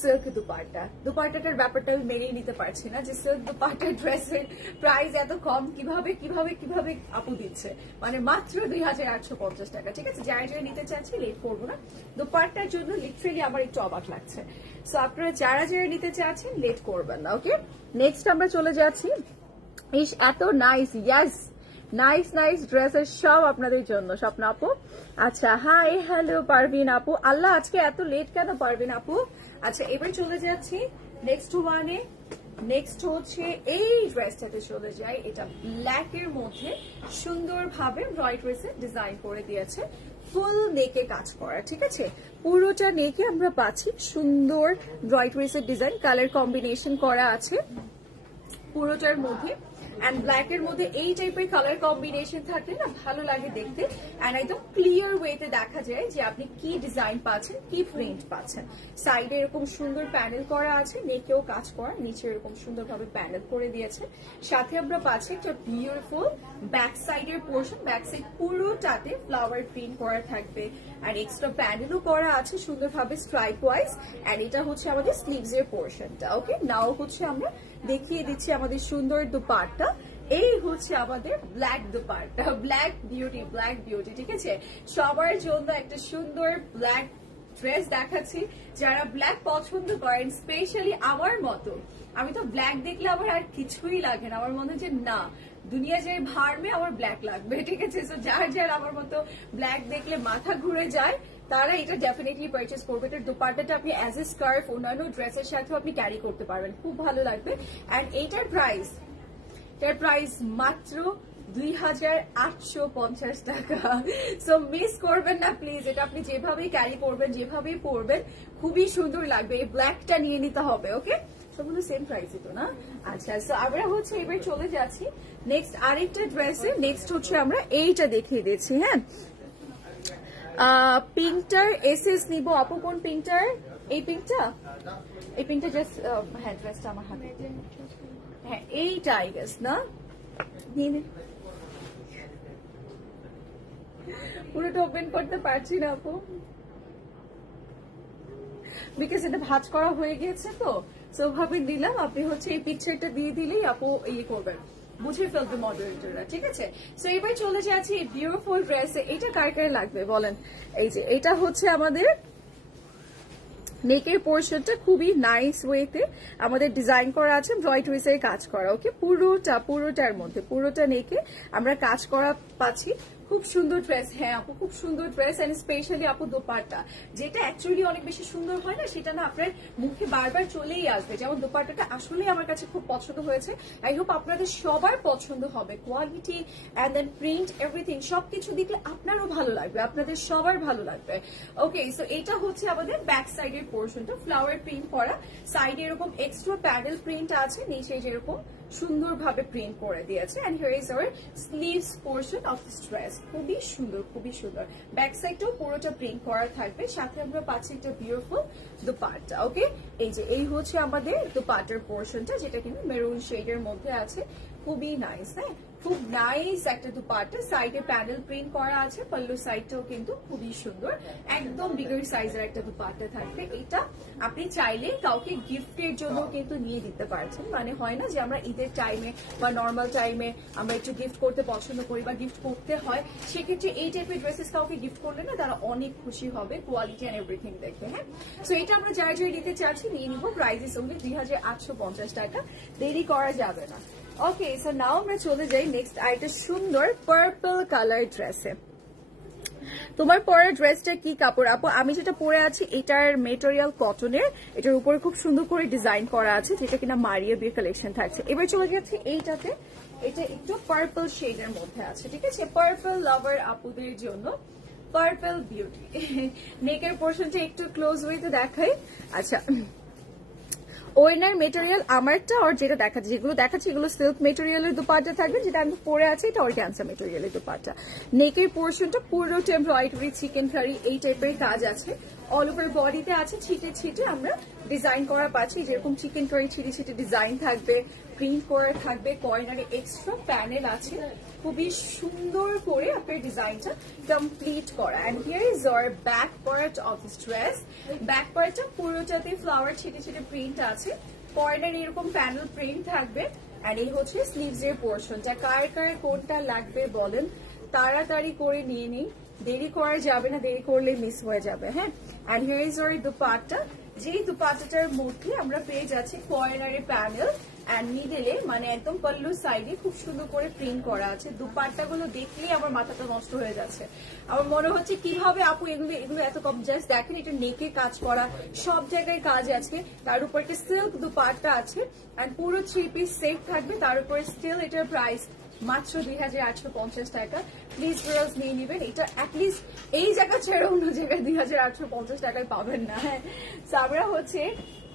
silk dupatta. দুপাট্টাটার ব্যাপারটা আমি মেনেই নিতে পারছি না যে সিল্ক দুপাট্টার ড্রেসের প্রাইস এত কম কিভাবে কিভাবে কিভাবে আপু দিচ্ছে। মানে মাত্র 2850 টাকা। ঠিক আছে, যারা যারা নিতে চাচ্ছি লেট করবো না, দুপাট্টার জন্য লিটারেলি আমার একটু অবাক লাগছে। সো আপনারা যারা যারা নিতে চাচ্ছেন লেট করবেন না। ওকে, নেক্সট আমরা চলে যাচ্ছি। ইস এত নাইস, ইয়াস নাইস নাইস ড্রেসের সব আপনাদের জন্য স্বপ্ন আপু। আচ্ছা, হাই হ্যালো পারভিন আপু। আল্লাহ, আজকে এত লেট কেন পারভিন আপু? আচ্ছা, এবার চলে যাচ্ছি নেক্সট ওয়ানে। নেক্সট হচ্ছে এই ড্রেসটাতে চলে যাই। এটা ব্ল্যাক এর মধ্যে সুন্দরভাবে এমব্রয়ডারি ডিজাইন করে দিয়েছে, ফুল নেকে কাজ করা। ঠিক আছে, পুরোটা নেকে আমরা পাচ্ছি সুন্দর এমব্রয়ডারি ডিজাইন, কালার কম্বিনেশন করা আছে পুরোটার মধ্যে। এন্ড ব্ল্যাক এর মধ্যে এই টাইপের কালার কম্বিনেশন থাকলে না ভালো লাগে দেখতে। এন্ড একদম ক্লিয়ার ওয়েতে দেখা যায় যে আপনি কি ডিজাইন পাচ্ছেন, কি প্রিন্ট পাচ্ছেন। সাইডে এরকম সুন্দর প্যানেল করা আছে, নেকেও কাজ করা, নিচে এরকম সুন্দরভাবে প্যানেল করে দিয়েছে। সাথে আমরা পাচ্ছি একটা বিউটিফুল ব্যাক সাইডের পোর্শন, ব্যাক সাইড পুরোটাতে ফ্লাওয়ার প্রিন্ট করা থাকবে আর এক্সট্রা প্যানেলও করা আছে সুন্দরভাবে স্ট্রাইপ ওয়াইজ। এন্ড এটা হচ্ছে আমাদের স্লিভস এর পোর্শনটা। ওকে, নাও হচ্ছে আমরা দেখিয়ে দিচ্ছি আমাদের সুন্দর দুপাট্টা। এই হচ্ছে আমাদের black dupatta, black beauty, black beauty. ঠিক আছে, সবার জন্য একটা সুন্দর ব্ল্যাক ড্রেস দেখাচ্ছি। যারা ব্ল্যাক পছন্দ করেন, স্পেশালি আমার মতো, আমি তো ব্ল্যাক দেখলে আমার আর কিছুই লাগে না, আমার মনে হয় যে না দুনিয়া যে ভাড়বে আমার ব্ল্যাক লাগবে। ঠিক আছে, সো যার যার আমার মতো ব্ল্যাক দেখলে মাথা ঘুরে যায় তারা এটা ডেফিনেটলি পারচেস করবে। এটার দুপাট্টাটা আপনি অ্যাজ এ স্কার্ফ অন্যান্য ড্রেসের সাথেও আপনি ক্যারি করতে পারবেন, খুব ভালো লাগবে। এন্ড এইটার প্রাইস মাত্র 2850 টাকা। সো মিস করবেন না প্লিজ, এটা আপনি যেভাবেই ক্যারি করবেন, যেভাবেই পরবেন খুবই সুন্দর লাগবে। এই ব্ল্যাকটা নিয়ে নিতে হবে। ওকে, সবগুলো সেম প্রাইসই তো না? আচ্ছা, সো আমরা হচ্ছে এবার চলে যাচ্ছি নেক্সট আরেকটা ড্রেসে। নেক্সট হচ্ছে আমরা এইটা দেখিয়ে দিচ্ছি। হ্যাঁ, পিঙ্কটার এসএস নিব আপু। কোন পিঙ্কটার? এই পিঙ্কটা, এই পিঙ্কটা জাস্ট, হ্যাঁ ড্রেসটা আমার হাতে, হ্যাঁ এইটা আই গেস না, নিয়ে নে। পুরোটা ওপেন করতে পারছি না আপু বিকজ এটা ভাঁজ করা হয়ে গিয়েছে, তো ওভাবে দিলাম। আপনি হচ্ছে এই পিকচারটা দিয়ে দিলেই আপু ইয়ে করবেন, বুঝে ফেলবে মডারেটররা। ঠিক আছে, সো এবার চলে যাচ্ছি বিউটিফুল ড্রেসে। এটা কার কার লাগবে বলেন? এই যে এটা হচ্ছে আমাদের নেকের পোর্শনটা, খুবই নাইস ওয়েতে আমাদের ডিজাইন করা আছে, এমব্রয়ডারি কাজ করা। ওকে, পুরোটার মধ্যে পুরোটা নেকে আমরা কাজ করা পাচ্ছি। খুব সুন্দর ড্রেস। হ্যাঁ আপু, খুব সুন্দর ড্রেস। এন্ড স্পেশালি আপু দোপাট্টা, যেটা অ্যাকচুয়ালি অনেক বেশি সুন্দর হয় না, সেটা না আপনার মুখে বারবার চলেই আসবে। যেমন দোপাট্টাটা আসলে আমার কাছে খুব পছন্দ হয়েছে। আই হোপ আপনাদের সবার পছন্দ হবে। Quality and then print everything সবকিছু দেখলে আপনারও ভালো লাগবে, আপনাদের সবার ভালো লাগবে। ওকে, সো এটা হচ্ছে আমাদের ব্যাক সাইডের পোর্শনটা, ফ্লাওয়ার প্রিন্ট করা, সাইডে এরকম এক্সট্রা প্যানেল প্রিন্ট আছে, নিচে যেরকম সুন্দরভাবে প্রিন্ট করে দিয়েছে। And here is our sleeves portion of this dress, খুবই সুন্দর খুবই সুন্দর। ব্যাক সাইডটাও পুরোটা প্রিন্ট করা থাকবে, সাথে আমরা পাচ্ছি একটা বিউটিফুল দুপাট্টা। ওকে, এই যে এই হচ্ছে আমাদের দুপাট্টার পোর্শনটা, যেটা কিন্তু মেরুন শেডের মধ্যে আছে, খুবই নাইস। হ্যাঁ, খুব নাইস একটা দুপাট্টা, সাইডে প্যানেল প্রিন্ট করা আছে, পাল্লু সাইডটাও কিন্তু খুবই সুন্দর, একদম বিগার সাইজের একটা দুপাট্টা থাকবে। এটা আপনি চাইলে কাউকে গিফটের জন্য কিন্তু নিয়ে দিতে পারছেন, মানে হয় না যে আমরা ঈদের টাইমে বা নর্মাল টাইমে আমরা একটু গিফট করতে পছন্দ করি বা গিফট করতে হয়, সেক্ষেত্রে এই টাইপের ড্রেসেস কাউকে গিফট করলে না তারা অনেক খুশি হবে কোয়ালিটি এন্ড এভরিথিং দেখে। হ্যাঁ, সো এটা আমরা যারা যারা নিতে চাচ্ছি নিয়ে নিব, প্রাইস ইস অনলি 2850 টাকা, দেরি করা যাবে না। ওকে, সো নাও আমরা চলে যাই নেক্সট আরেকটা সুন্দর পার্পল কালার ড্রেসে। তোমার পরের ড্রেসটা কি কাপড় আপু? আমি যেটা পরে আছি এটার মেটেরিয়াল কটনের, এটার উপরে খুব সুন্দর করে ডিজাইন করা আছে, যেটা কিনা মারিয়া বিয়ে কালেকশন থাকছে। এবার চলে যাচ্ছি এইটাতে, এটা একটু পার্পল শেডের মধ্যে আছে, ঠিক আছে, পার্পল লাভার আপুদের জন্য পার্পল বিউটি। নেকের পোর্শনটা একটু ক্লোজ ওয়েতে দেখাই। আচ্ছা, ওয়েনার মেটেরিয়াল আমারটা আর যেটা দেখাচ্ছে, যেগুলো দেখাচ্ছে এগুলো সিল্ক মেটেরিয়ালের দুপাট্টা থাকবে, যেটা আমি পরে আছি এটা অর্গানজা মেটেরিয়ালের দুপাট্টা। নেকের পোর্শনটা পুরোটা এমব্রয়ডারি চিকেন কারি এই টাইপের কাজ আছে, অল ওভার বডিতে আছে ছিটে ছিটে আমরা ডিজাইন করা পাচ্ছি, যেরকম চিকেন কারি ছিটে ছিটে ডিজাইন থাকবে, প্রিন্ট করা থাকবে, কর্নারে এক্সট্রা প্যানেল আছে, খুবই সুন্দর করে আপনার ডিজাইনটা কমপ্লিট করা। And here is our back part of this dress. Back পার্টটা পুরোটাতে ফ্লাওয়ার ছিটে ছিটে প্রিন্ট আছে, কর্নারে এরকম প্যানেল প্রিন্ট থাকবে। এন্ড এই হচ্ছে স্লিভস এর পোর্শনটা। কার কার কোনটা লাগবে বলেন, তাড়াতাড়ি করে নিয়ে নিই, দেরি করা যাবে না, দেরি করলে মিস হয়ে যাবে। হ্যাঁ, and here is our dupatta, যেই দুপাট্টাটার মধ্যে আমরা পেয়ে যাচ্ছি কর্নারে প্যানেল এন্ড নিডেলে, মানে একদম পাল্লু সাইডে খুব সুন্দর করে প্রিন্ট করা আছে। দুপাট্টাগুলো দেখলেই আমার মাথাটা নষ্ট হয়ে যাচ্ছে, আমার মনে হচ্ছে কিভাবে আপু এগুলো এগুলো এত কম। জাস্ট দেখেন, এটা নেকে কাজ করা, সব জায়গায় কাজ আছে, তার উপর একটা সিল্ক দুপাট্টা আছে এন্ড পুরো 3 পিস সেট থাকবে, তার উপরে স্টিল এটার প্রাইস মাত্র 2850 টাকা। প্লিজ গার্লস নিয়ে নেবেন, এটা অ্যাটলিস্ট এই জায়গা ছেড়ে অন্য জায়গায় 2850 টাকায় পাবেন না। হ্যাঁ, আমরা হচ্ছে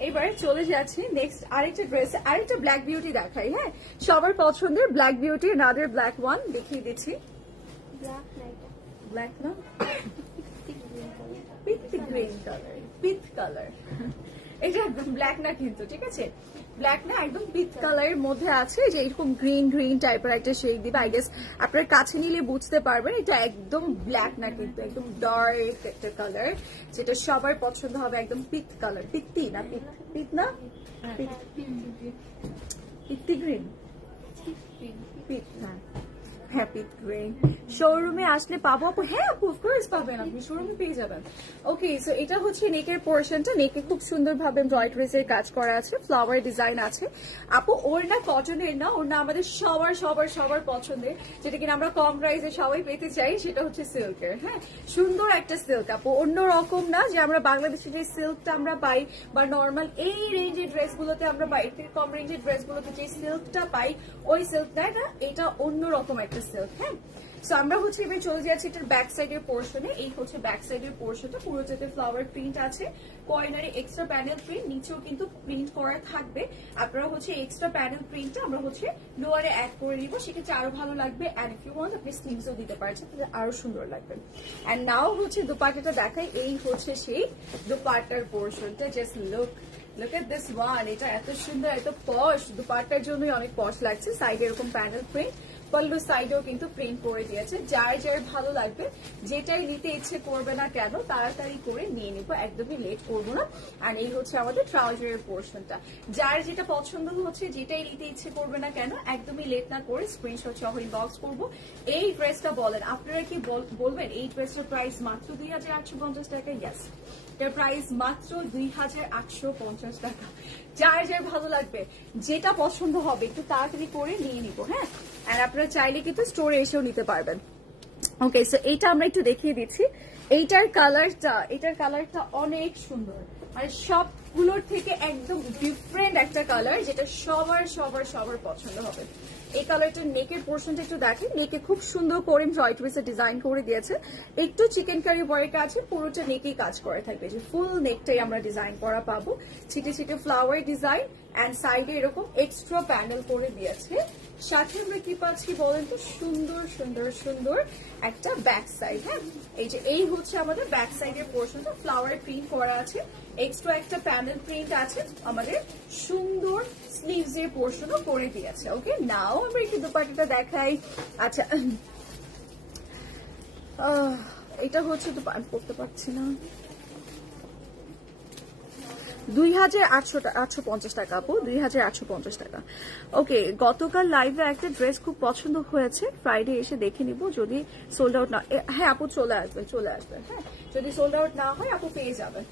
এবার চলে যাচ্ছি নেক্সট আরেকটা ড্রেস, আরেকটা ব্ল্যাক বিউটি দেখাই। হ্যাঁ, সবার পছন্দের black beauty, another black one দেখিয়ে দিচ্ছি। ব্ল্যাক না, পিথ গ্রিন কালার, পিথ কালার, এটা একদম ব্ল্যাক না কিন্তু, ঠিক আছে, ব্ল্যাক না, একদম পিথ কালারের মধ্যে আছে, যে এরকম গ্রিন গ্রিন টাইপের একটা শেড দিবে। আই গেস আপনার কাছে নিলে বুঝতে পারবেন এটা একদম ব্ল্যাক না কিন্তু, একদম ডার্ক একটা কালার, যেটা সবার পছন্দ হবে, একদম পিথ কালার। পিত্তি না, পিথ না, পিত্তি গ্রিন, পিথ, হ্যাঁ হ্যাঁ, পিথ গ্রিন। শোরুমে আসলে পাবো আপু? হ্যাঁ আপু, অফকোর্স পাবেন, আপনি শোরুমে পেয়ে যাবেন। ওকে, সো এটা হচ্ছে নেকের পোর্শনটা, নেকে খুব সুন্দর ভাবে এমব্রয়ডারিজের কাজ করা আছে, ফ্লাওয়ার ডিজাইন আছে। আপু ওড়না কটনের না, ওড়না আমাদের সবার সবার সবার পছন্দের, যেটা কিনা আমরা কম প্রাইসে সবাই পেতে চাই, সেটা হচ্ছে সিল্কের। হ্যাঁ, সুন্দর একটা সিল্ক আপু, অন্য রকম না যে আমরা বাংলাদেশে যে সিল্কটা আমরা পাই বা নর্মাল এই রেঞ্জের ড্রেসগুলোতে আমরা পাই, এর কম রেঞ্জের ড্রেসগুলোতে যে সিল্কটা পাই ওই সিল্কটা না, এটা অন্যরকম একটা সিল্ক। হ্যাঁ, সো আমরা হচ্ছে এবার চলে যাচ্ছি এটার ব্যাক সাইডের পোর্শনে। এই হচ্ছে ব্যাক সাইডের পোর্শনটা, পুরোটাতে ফ্লাওয়ার প্রিন্ট আছে, কর্নারে এক্সট্রা প্যানেল প্রিন্ট, নিচেও কিন্তু প্রিন্ট করা থাকবে। আপনারা হচ্ছে এক্সট্রা প্যানেল প্রিন্টটা আমরা হচ্ছে লোয়ারে অ্যাড করে দিব, সেক্ষেত্রে আরো ভালো লাগবে। এন্ড ইফ ইউ ওয়ান্ট আপনি স্লিভসও দিতে পারছেন, তাহলে আরো সুন্দর লাগবে। এন্ড নাও হচ্ছে দুপাট্টাটা দেখাই, এই হচ্ছে সেই দুপাট্টার পোর্শনটা। Just look at this one, এটা এত সুন্দর, এত পশ, দুপাট্টার জন্যই অনেক পশ লাগছে। সাইডে এরকম প্যানেল প্রিন্ট, পাল্লু সাইডেও কিন্তু প্রিন্ট করে দিয়েছে। যার যার ভালো লাগবে, যেটাই নিতে ইচ্ছে করবে না কেন, তাড়াতাড়ি করে নিয়ে নিব, একদমই লেট করবো না। আর এই হচ্ছে আমাদের ট্রাউজারের পোর্শনটা, যার যেটা পছন্দ হচ্ছে, যেটাই নিতে ইচ্ছে করবে না কেন, একদমই লেট না করে স্ক্রিনশট সহ ইনবক্স করবো। এই ড্রেসটা বলেন, আপনারা কি বলবেন এই ড্রেসটার প্রাইস মাত্র 2850 টাকা? ইয়েস, এর প্রাইস মাত্র 2850 টাকা। যার যার ভালো লাগবে, যেটা পছন্দ হবে, একটু তাড়াতাড়ি করে নিয়ে নিব। হ্যাঁ, আর আপনারা চাইলে কিন্তু স্টোরে এসেও নিতে পারবেন। ওকে, সো এইটা আমরা একটু দেখিয়ে দিচ্ছি। এটার কালারটা অনেক সুন্দর, মানে সবগুলোর থেকে একদম ডিফারেন্ট একটা কালার, যেটা সবার সবার সবার পছন্দ হবে। এই কালারটার নেকের পোর্শনটা একটু দেখেন, নেকে খুব সুন্দর করে জয়টুইসে ডিজাইন করে দিয়েছে, একটু চিকেন কারি ওয়ার্ক আছে, পুরোটা নেকেই কাজ করা থাকবে, যে ফুল নেকটাই আমরা ডিজাইন করা পাবো, ছিটে ছিটে ফ্লাওয়ার ডিজাইন অ্যান্ড সাইডে এরকম এক্সট্রা প্যানেল করে দিয়েছে। সাথে আমরা কি পাচ্ছি বলেন তো, সুন্দর সুন্দর সুন্দর একটা ব্যাক সাইড। হ্যাঁ, এই হচ্ছে আমাদের ব্যাক সাইডের পোর্শনটা, ফ্লাওয়ার প্রিন্ট করা আছে, এক্সট্রা একটা প্যানেল প্রিন্ট আছে, আমাদের সুন্দর স্লিভস এর পোর্শনও করে দিয়েছে। ওকে, নাও আমরা একটু দোপাট্টাটা দেখাই। আচ্ছা, এটা হচ্ছে তো পড়তে পারছি না, 2850 টাকা আপু, 2850 টাকা। ওকে, গতকাল লাইভে একটা ড্রেস খুব পছন্দ হয়েছে, ফ্রাইডে এসে দেখে নিব, যদি সোল্ড আউট না, হ্যাঁ আপু চলে আসবে। হ্যাঁ, যদি সোল্ড আউট না হয় আপু পেয়ে যাবেন।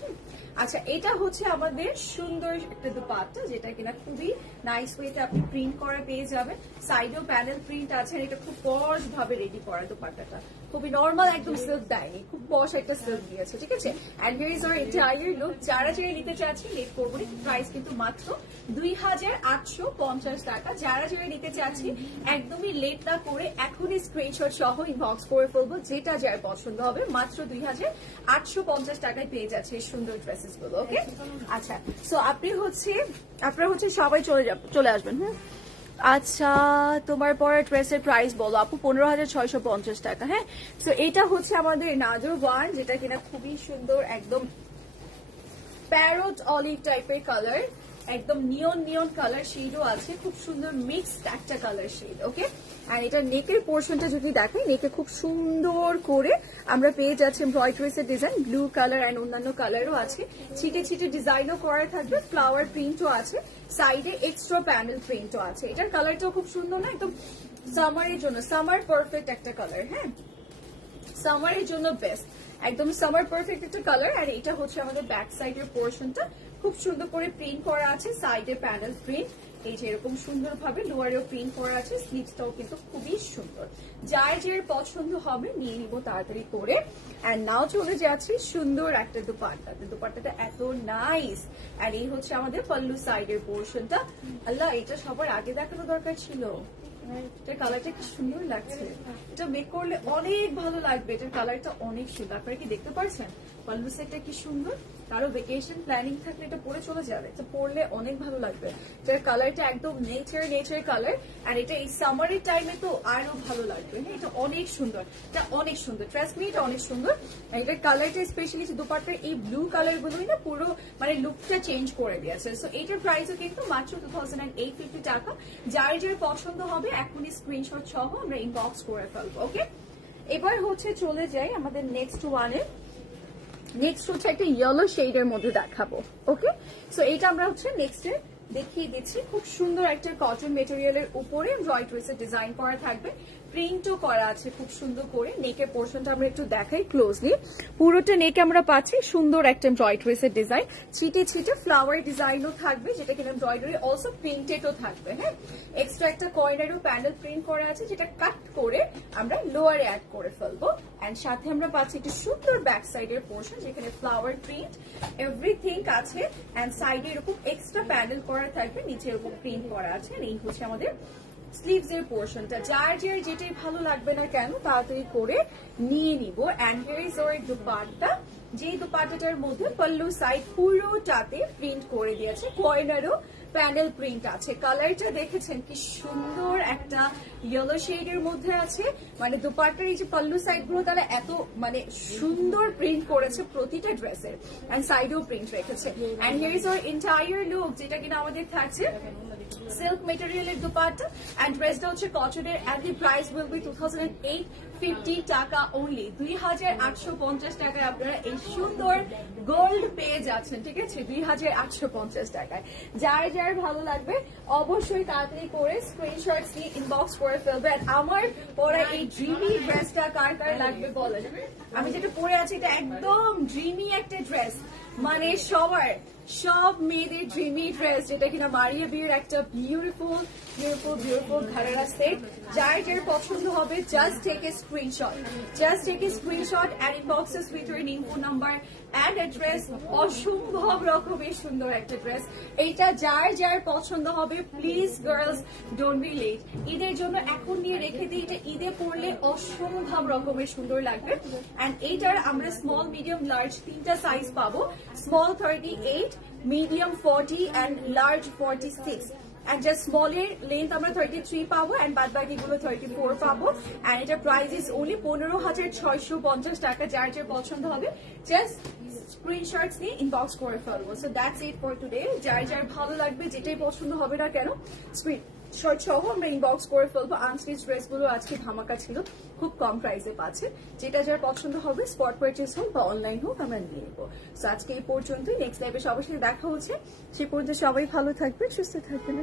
আচ্ছা, এটা হচ্ছে আমাদের সুন্দর একটা দুপাট্টা, যেটা কিনা খুবই নাইস ওয়েতে আপনি প্রিন্ট করা পেয়ে যাবেন। সাইডেও প্যানেল প্রিন্ট আছে, এটা খুব পশ ভাবে রেডি করা দুপাট্টাটা, খুবই নর্মাল, একদম সিল্ক দেয়নি, খুব পশ একটা সিল্ক দিয়েছে, ঠিক আছে। And here is our entire look. যারা নিতে চাচ্ছি লেট করবো না, প্রাইস কিন্তু মাত্র 2850 টাকা। যারা নিতে চাচ্ছি একদমই লেট না করে এখনই স্ক্রিনশট সহ ইনবক্স করে ফেলবো, যেটা যার পছন্দ হবে, মাত্র 2850 টাকায় পেয়ে যাচ্ছে এই সুন্দর ড্রেসেস গুলো। ওকে, আচ্ছা, সো আপনারা হচ্ছে সবাই চলে আসবেন। হ্যাঁ, আচ্ছা, তোমার পরে ড্রেসের প্রাইস বলো আপু। 15,650 টাকা। হ্যাঁ, তো এটা হচ্ছে আমাদের নাদর ওয়ান, যেটা কিনা খুবই সুন্দর, একদম প্যারট অলিভ টাইপের কালার, একদম নিয়ন কালার শেডও আছে, খুব সুন্দর মিক্সড একটা কালার শেড। ওকে, আর এটা নেকের পোর্শনটা যদি দেখাই, নেকে খুব সুন্দর করে আমরা পেয়ে যাচ্ছি এমব্রয়ডারিসের ডিজাইন, ব্লু কালার অ্যান্ড অন্যান্য কালারও আছে, ছিটে ছিটে ডিজাইনও করা থাকবে, ফ্লাওয়ার প্রিন্টও আছে, সাইডে এক্সট্রা প্যানেল প্রিন্টও আছে। এটার কালারটাও খুব সুন্দর না, একদম সামারের জন্য, সামার পারফেক্ট একটা কালার। হ্যাঁ, সামারের জন্য বেস্ট, একদম সামার পারফেক্ট একটা কালার। আর এটা হচ্ছে আমাদের ব্যাক সাইডের পোর্শনটা, খুব সুন্দর করে প্রিন্ট করা আছে, সাইডে প্যানেল প্রিন্ট, এই যে এরকম সুন্দর ভাবে লোয়ারেও প্রিন্ট করা আছে, স্লিভসটাও কিন্তু খুবই সুন্দর। যার পছন্দ হবে নিয়ে নিব তাড়াতাড়ি করে। এন্ড নাও চলে যাচ্ছি সুন্দর একটা দুপাট্টাতে, দুপাট্টাটা এত নাইস। আর এই হচ্ছে আমাদের পাল্লু সাইডের পোর্শনটা। আল্লাহ, এটা সবার আগে দেখানো দরকার ছিল, এটার কালারটা কি সুন্দর লাগছে, এটা মেক করলে অনেক ভালো লাগবে, এটার কালারটা অনেক সুন্দর। আপনারা কি দেখতে পারছেন পাল্লু সেটটা কি সুন্দর? কারো ভেকেশন প্ল্যানিং থাকলে এটা পরে চলে যাবে, এটা পরলে অনেক ভালো লাগবে। এটার কালারটা একদম নেচার কালার, আর এটা এই সামারের টাইমে তো আরো ভালো লাগবে। হ্যাঁ, এটা অনেক সুন্দর, এটা অনেক সুন্দর, ট্রাস্ট মি এটা অনেক সুন্দর। এটার কালারটা স্পেশালি দুপাট্টার এই ব্লু কালার গুলোই না পুরো মানে লুকটা চেঞ্জ করে দিয়েছে। সো এটার প্রাইসও কিন্তু মাত্র 2850 টাকা। যার পছন্দ হবে এখনই স্ক্রিনশট সহ আমরা ইনবক্স করে ফেলবো। ওকে, এবার হচ্ছে চলে যাই আমাদের নেক্সট ওয়ানে। নেক্সট হচ্ছে একটা ইয়েলো শেডের মধ্যে দেখাবো। ওকে, সো এটা আমরা হচ্ছে নেক্সটে দেখিয়ে দিচ্ছি। খুব সুন্দর একটা কটন মেটেরিয়ালের উপরে এমব্রয়ডারিসের ডিজাইন করা থাকবে, প্রিন্টও করা আছে খুব সুন্দর করে। নেকের পোর্শনটা আমরা একটু দেখাই ক্লোজলি। পুরোটা নেকে আমরা পাচ্ছি সুন্দর একটা এমব্রয়ডারিসের ডিজাইন, ছিটে ছিটে ফ্লাওয়ার ডিজাইনও থাকবে, যেটা কিনা এমব্রয়ডারি অলসো প্রিন্টেডও থাকবে। হ্যাঁ, এক্সট্রা একটা কর্নারও প্যানেল প্রিন্ট করা আছে, যেটা কাট করে আমরা লোয়ারে অ্যাড করে ফেলবো। এন্ড সাথে আমরা পাচ্ছি একটু সুন্দর ব্যাক সাইডের পোর্শন, যেখানে ফ্লাওয়ার প্রিন্ট এভরিথিং আছে, এন্ড সাইডে এরকম এক্সট্রা প্যানেল করা থাকবে, নিচে এরকম প্রিন্ট করা আছে। এই হচ্ছে আমাদের স্লিভস এর পোর্শনটা। যার যেটাই ভালো লাগবে না কেন তাড়াতাড়ি করে নিয়ে নিব। And here is our dupatta, যে দুপাট্টাটার মধ্যে পাল্লু সাইড পুরোটাতে প্রিন্ট করে দিয়েছে, কর্নারও প্যানেল প্রিন্ট আছে। কালারটা দেখেছেন কি সুন্দর, একটা ইয়েলো শেডের মধ্যে আছে। মানে দুপাট্টার এই যে পাল্লু সাইড গুলো তারা এত মানে সুন্দর প্রিন্ট করেছে প্রতিটা ড্রেসের, এন্ড সাইডেও প্রিন্ট রেখেছে। And here is our entire look, যেটা কিনা আমাদের থাকছে সিল্ক মেটেরিয়ালের দুপাট্টা, এন্ড ড্রেসটা হচ্ছে কটনের, and the price will be 2850 টাকা অনলি। 2850 টাকায় আপনারা এই সুন্দর গোল্ড পেয়ে যাচ্ছেন, ঠিক আছে, 2850 টাকায়। যার ভালো লাগবে অবশ্যই তাড়াতাড়ি করে স্ক্রিনশট দিয়ে ইনবক্স করে ফেলবেন। আমার পরা এই ড্রিমি ড্রেসটা কার কার লাগবে বলেন। আমি যেটা পরে আছি এটা একদম ড্রিমি একটা ড্রেস, মানে সব মেয়েদের ড্রিমি ড্রেস, যেটা কিনা মারিয়া বিয়ের একটা বিউটিফুল ঘাড়ারা সেট। যার পছন্দ হবে just take a screenshot and inbox us with your info number and address. অসম্ভব রকমের সুন্দর একটা ড্রেস, এইটা যার পছন্দ হবে please girls don't be late. ঈদের জন্য এখন নিয়ে রেখে দিই, এটা ঈদে পরলে অসম্ভব রকমের সুন্দর লাগবে। এন্ড এইটার আমরা স্মল, মিডিয়াম, লার্জ তিনটা সাইজ পাবো। Small 38, medium 40 and large 46 and just small এর লেন্থ আমরা 33 পাবো and বাদ বাকিগুলো 34 পাবো and এটা প্রাইস ইজ only 15,650 টাকা। যার যার পছন্দ হবে জাস্ট স্ক্রিনশটস নিয়ে ইনবক্স করে ফেলবো। So that's it for today. যার যার ভালো লাগবে যেটাই পছন্দ হবে না কেন স্ক্রিনশট সহ আমরা ইনবক্স করে ফেলবো। আনস্টিচ ড্রেসগুলো আজকে ধামাকা ছিল, খুব কম প্রাইসে পাচ্ছে। যেটা যার পছন্দ হবে স্পট পারচেজ হোক বা অনলাইন হোক আমরা নিয়ে নেবো। সো আজকে এই পর্যন্তই, নেক্সট লাইভে সবার সাথে দেখা হচ্ছে। সে পর্যন্ত সবাই ভালো থাকবেন, সুস্থ থাকবেন।